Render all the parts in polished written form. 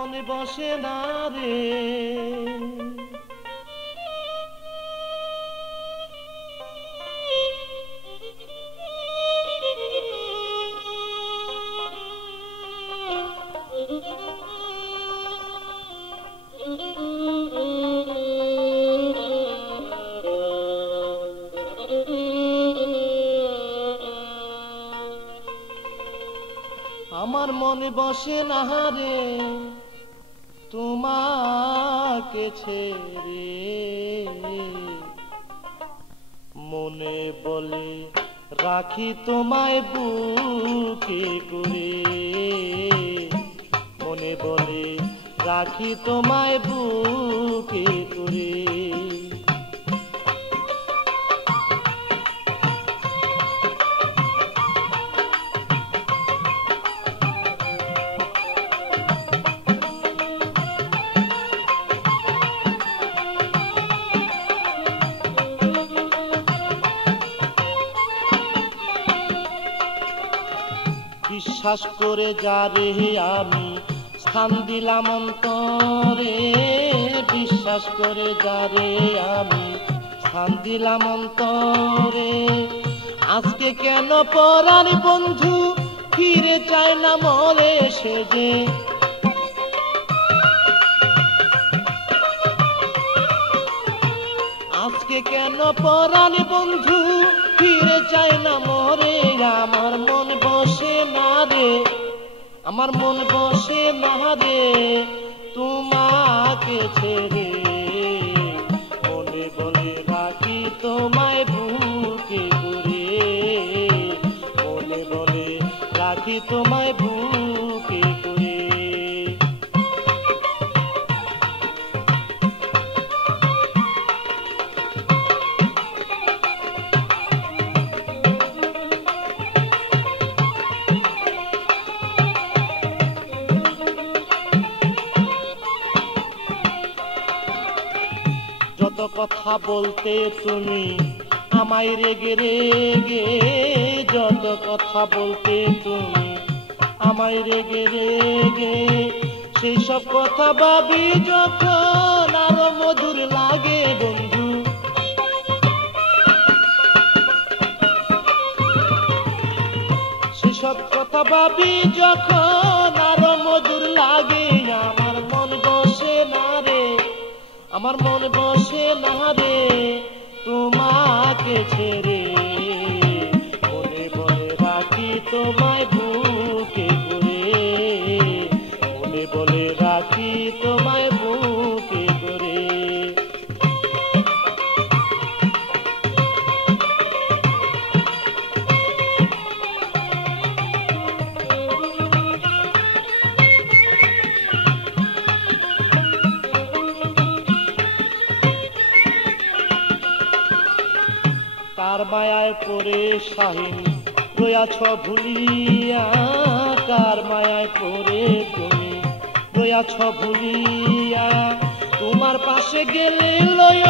মনে বসে না রে। আমার মনে বসে না রে তোমাকে ছেড়ে, মনে বলে রাখি তোমায় বুকে করে, মনে বলে রাখি তোমায় বুকে করে। বিশ্বাস করে যারে আমি স্থান দিলাম অন্তরে, বিশ্বাস করে যারে আমি স্থান দিলাম অন্তরে, আজকে কেন পরার বন্ধু ফিরে চায় না মরে সে যে। আজকে কেন পরার বন্ধু ফিরে চায় না মরে, আমার মন বসে না রে, আমার মন বসে না রে তোমাকে ছেড়ে, মনে বলে রাখি তোমায় বুকে করে, মনে বলে রাখি তোমায় বুকে করে। যত কথা বলতে তুমি আমায় রেগে রেগে, যত কথা বলতে তুমি আমায় রেগে রেগে, সেই সব কথা ভাবি যখন আরো মধুর লাগে বন্ধু। সেই সব কথা ভাবি যখন আরো মধুর লাগে, আমার মন বসে না রে, আমার মন বসে না রে তোমাকে ছেড়ে, মনে বলে রাখি তোমায় বুকে করে, মনে বলে রাখি তোমায় বুকে করে। কার মায়ায় পড়ে শাহিন রয়াছ ভুলিয়া, কার মায়ায় পড়ে তুমি রয়াছ ভুলিয়া, তোমার পাশে গেলে লয়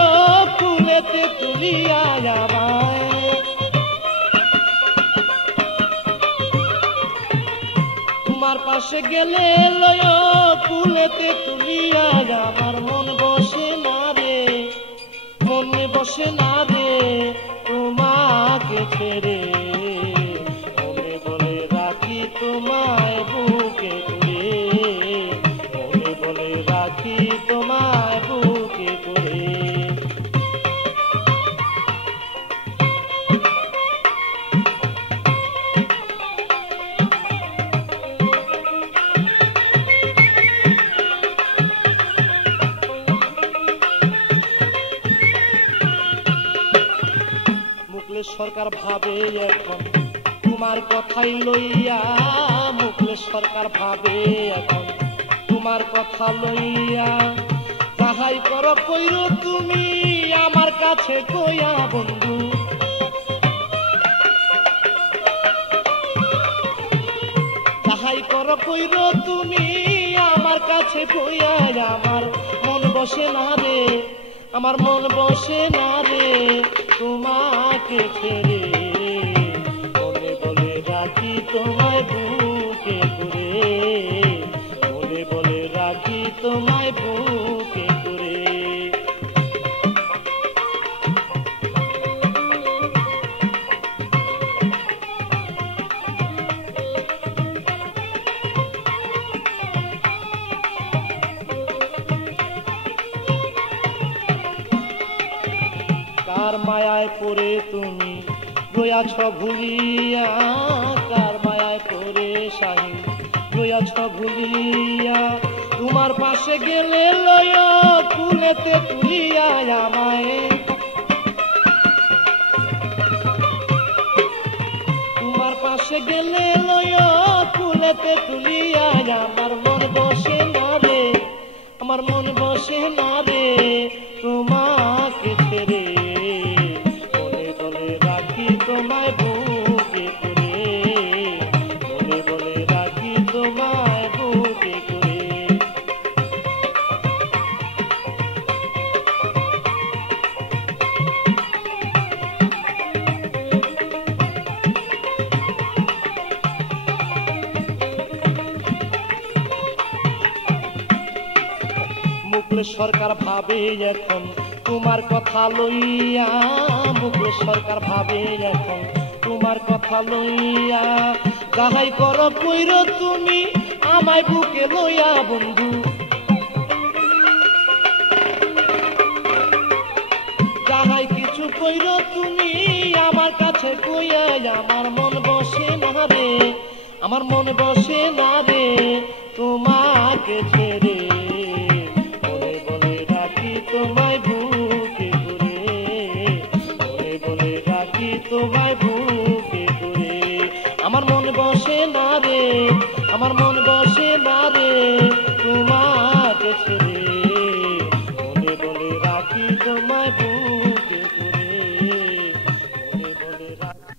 ফুলেতে তুলিয়া আমায়, তোমার পাশে গেলে লয় ফুলেতে তুলিয়া, আমার মন বসে না রে, মনে বসে না রে তোমাকে ছেড়ে, মনে বলে রাখি তোমায় বুকে করে, মনে বলে রাখি তোমায় বুকে করে। মুকলেশ সরকার ভাবে এখন তোমার কথাই লইয়া, মুকলেশ সরকার ভাবে এখন তোমার কথা লইয়া, যাহাই করো কইরো তুমি আমার কাছে কইয়া বন্ধু, যাহাই করো কইরো তুমি আমার কাছে কইয়া, আমার মন বসে না রে, আমার মন বসে না রে তোমাকে ছেড়ে, মনে বলে রাখি তোমায় বুকে করে, মনে বলে রাখি মায়ায় পড়ে তুমি রয়াছ ভুলিয়া, কার মায়ায় পড়ে শাহিন রয়াছ ভুলিয়া। তোমার পাশে গেলে লয় কুলেতে তুলিয়া আমায়, তোমার পাশে গেলে লয় কুলেতে তুলিয়া। আমার মন বসে না রে, আমার মন বসে না রে তোমাকে ছেড়ে, বলে বলে রাখি তোমায় বুকে করে, বলে বলে রাখি তোমায় বুকে করে। মুকুল সরকার ভাবে এখন তোমার কথা লইয়া, মুকুল সরকার ভাবে এখন তোমার কথা লইয়া। যাহাই করো কইর তুমি আমায় বুকে লইয়া বন্ধু, যাহাই কিছু কইর তুমি আমার কাছে কইয়া। আমার মন বসে না রে, আমার মন বসে না রে তোমাকে ছেড়ে, তোমায় বুকে করে, বলে বলে রাখি তোমায় বুকে করে। আমার মন বসে না রে, আমার মন বসে না রে তোমাকে ছেড়ে, বলে বলে রাখি তোমায় বুকে।